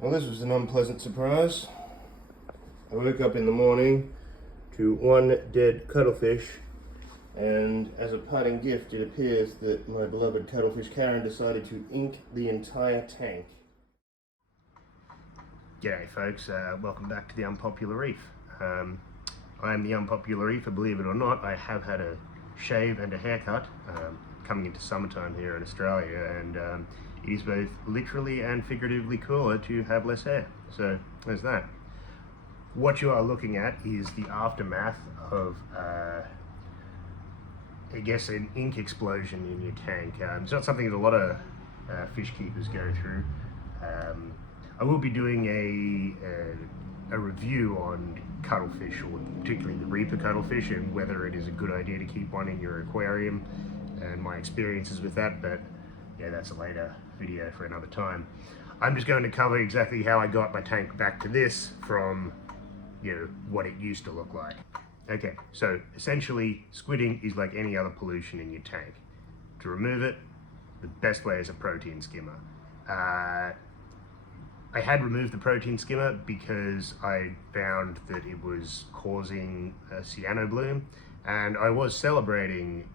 Well, this was an unpleasant surprise. I woke up in the morning to one dead cuttlefish, and as a parting gift, it appears that my beloved cuttlefish Karen decided to ink the entire tank. G'day folks, welcome back to the Unpopular Reef. I am the Unpopular Reefer, believe it or not. I have had a shave and a haircut coming into summertime here in Australia, and it is both literally and figuratively cooler to have less hair. So there's that. What you are looking at is the aftermath of I guess an ink explosion in your tank. It's not something that a lot of fish keepers go through. I will be doing a review on cuttlefish, or particularly the reaper cuttlefish, and whether it is a good idea to keep one in your aquarium and my experiences with that, but yeah, that's a later video for another time. I'm just going to cover exactly how I got my tank back to this from, you know, what it used to look like. Okay, so essentially squidding is like any other pollution in your tank. To remove it, the best way is a protein skimmer. I had removed the protein skimmer because I found that it was causing a cyano bloom, and I was celebrating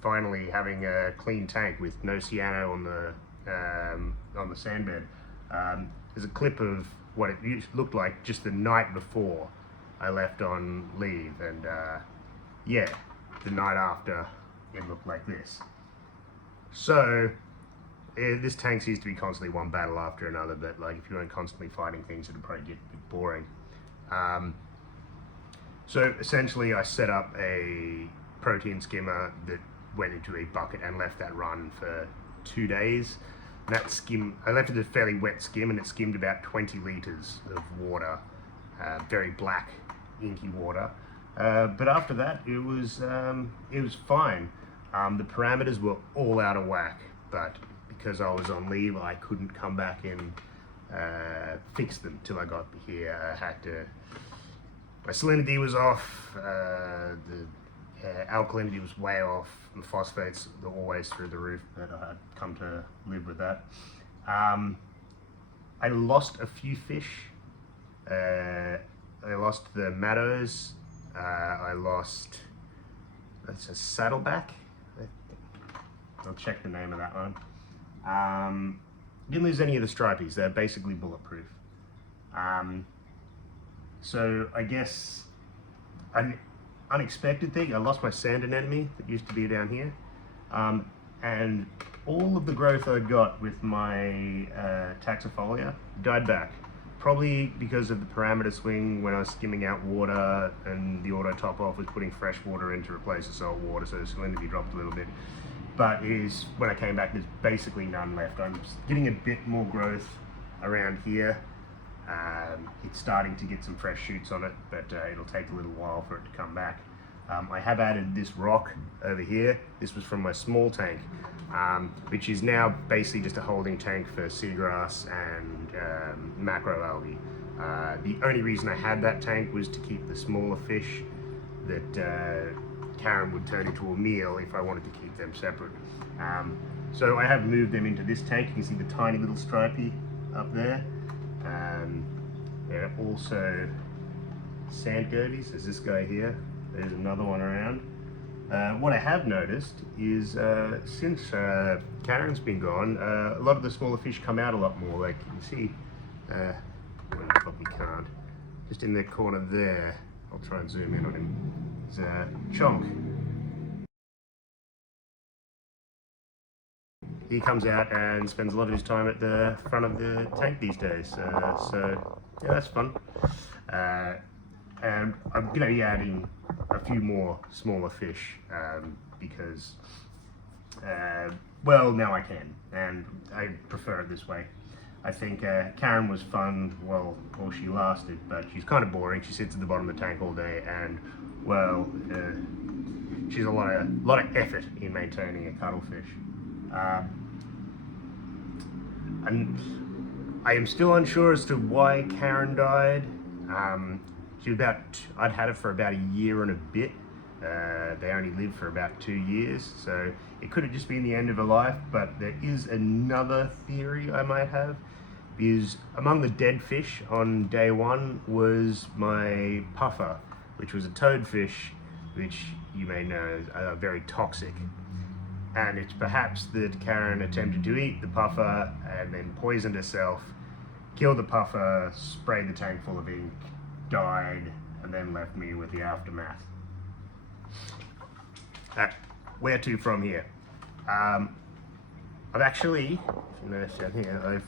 finally having a clean tank with no cyano on the sand bed. There's a clip of what it looked like just the night before I left on leave, and yeah, the night after it looked like this. So this tank seems to be constantly one battle after another, but like if you weren't constantly fighting things, it'd probably get a bit boring. So essentially I set up a protein skimmer that went into a bucket and left that run for 2 days. And that skim, I left it a fairly wet skim, and it skimmed about 20 liters of water, very black, inky water. But after that, it was fine. The parameters were all out of whack, but because I was on leave, I couldn't come back and fix them till I got here. My salinity was off, the alkalinity was way off, and phosphates were always through the roof, but I had come to live with that. I lost a few fish. I lost the maddows. I lost, that's a saddleback. I'll check the name of that one. Didn't lose any of the stripies. They're basically bulletproof. So I guess an unexpected thing, I lost my sand anemone that used to be down here, and all of the growth I got with my taxifolia died back, probably because of the parameter swing when I was skimming out water, and the auto top off was putting fresh water in to replace the salt water, so the salinity dropped a little bit. But it is, when I came back, there's basically none left. I'm getting a bit more growth around here. It's starting to get some fresh shoots on it, but it'll take a little while for it to come back. I have added this rock over here. This was from my small tank, which is now basically just a holding tank for seagrass and macroalgae. The only reason I had that tank was to keep the smaller fish that Karen would turn into a meal if I wanted to keep them separate. So I have moved them into this tank. You can see the tiny little stripey up there. There are also sand gobies. There's this guy here. There's another one around. What I have noticed is since Karen's been gone, a lot of the smaller fish come out a lot more. Like you can see, well, you probably can't. Just in that corner there, I'll try and zoom in on him. There's Chonk. He comes out and spends a lot of his time at the front of the tank these days. So yeah, that's fun. And I'm going to be adding a few more smaller fish because, well, now I can, and I prefer it this way. I think Karen was fun while she lasted, but she's kind of boring. She sits at the bottom of the tank all day, and well, she's a lot of effort in maintaining a cuttlefish. And I am still unsure as to why Karen died. I'd had it for about a year and a bit. They only lived for about 2 years, so it could have just been the end of her life, but there is another theory I might have, because among the dead fish on day one was my puffer, which was a toadfish, which you may know is very toxic. And it's perhaps that Karen attempted to eat the puffer and then poisoned herself, killed the puffer, sprayed the tank full of ink, died, and then left me with the aftermath. Where to from here? I've actually, if you notice down here, I've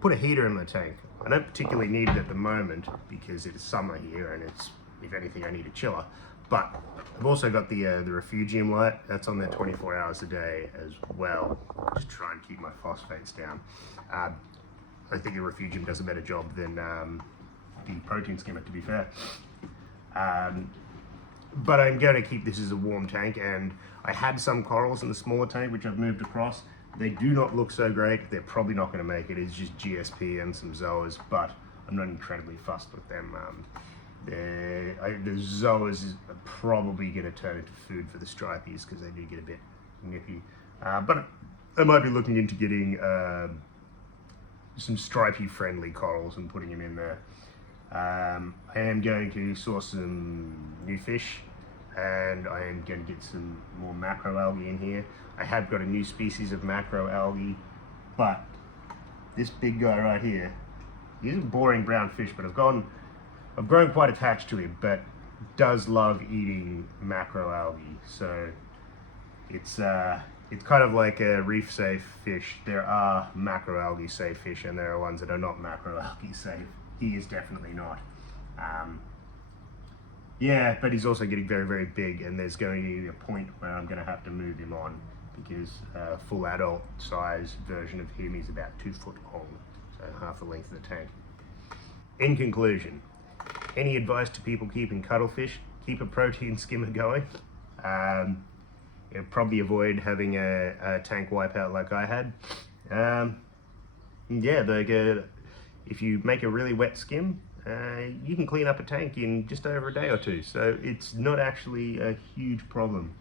put a heater in the tank. I don't particularly need it at the moment because it's summer here and it's, if anything, I need a chiller. But I've also got the refugium light that's on there 24 hours a day as well, just try and keep my phosphates down. I think the refugium does a better job than the protein skimmer, to be fair. But I'm going to keep this as a warm tank, and I had some corals in the smaller tank which I've moved across. They do not look so great. They're probably not going to make it. It's just GSP and some zoas, but I'm not incredibly fussed with them. The zoas are probably going to turn into food for the stripies because they do get a bit nippy. But I might be looking into getting some stripy friendly corals and putting them in there. I am going to source some new fish, and I am going to get some more macroalgae in here. I have got a new species of macroalgae, but this big guy right here, he's a boring brown fish, but I've grown quite attached to him, but does love eating macroalgae. So it's kind of like a reef safe fish. There are macroalgae safe fish, and there are ones that are not macroalgae safe. He is definitely not. Yeah, but he's also getting very, very big, and there's going to be a point where I'm going to have to move him on because a full adult size version of him is about 2 foot long, so half the length of the tank. In conclusion, any advice to people keeping cuttlefish? Keep a protein skimmer going. Probably avoid having a tank wipeout like I had. Yeah, if you make a really wet skim, you can clean up a tank in just over a day or two, so it's not actually a huge problem.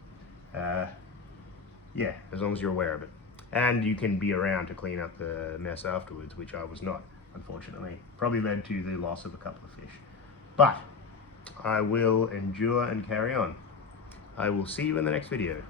Yeah, as long as you're aware of it. And you can be around to clean up the mess afterwards, which I was not, unfortunately. Probably led to the loss of a couple of fish. But I will endure and carry on. I will see you in the next video.